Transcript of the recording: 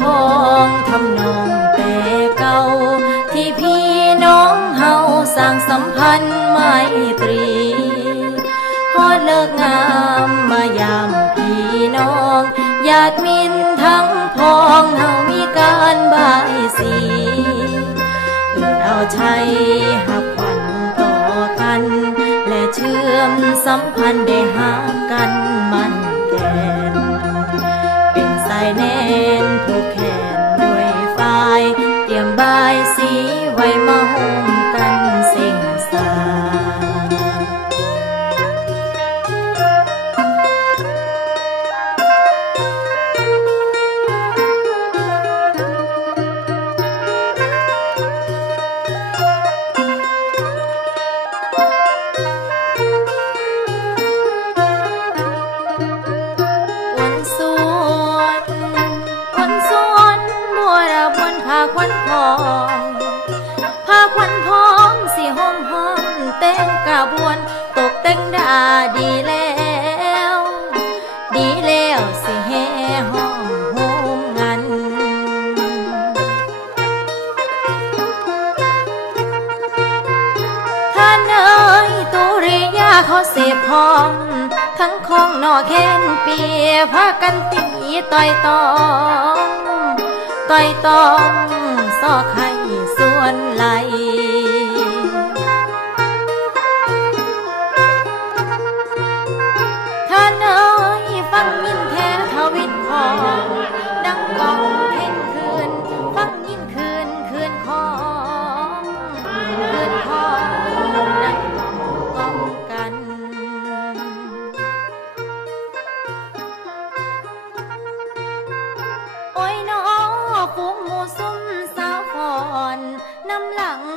ของทำนองแต่เก่า ที่พี่น้องเฮาสร้างสัมพันธ์ไมตรีฮอดเลิกงามมายามพี่น้องญาติมินทั้งพ้องเฮามีการบายสีเอื้นเอาใช้หักขวัญต่อกัน และเชื่อมสัมพันธ์ได้หากันมันแก่นเป็นสายแน่ ควันพองพาควันพองสีหอมหอมแต่งกาบวน ตกแต่งดาดีแล้ว ดีแล้วสิแห่หอมโฮมงัน ท่านเอ๋ยตุริยาเขาเสพพร้อมทั้งคองนอแค้นเปียพากันตีต่อยตอง ต่อยตองซอกให้ส่วนไหล 了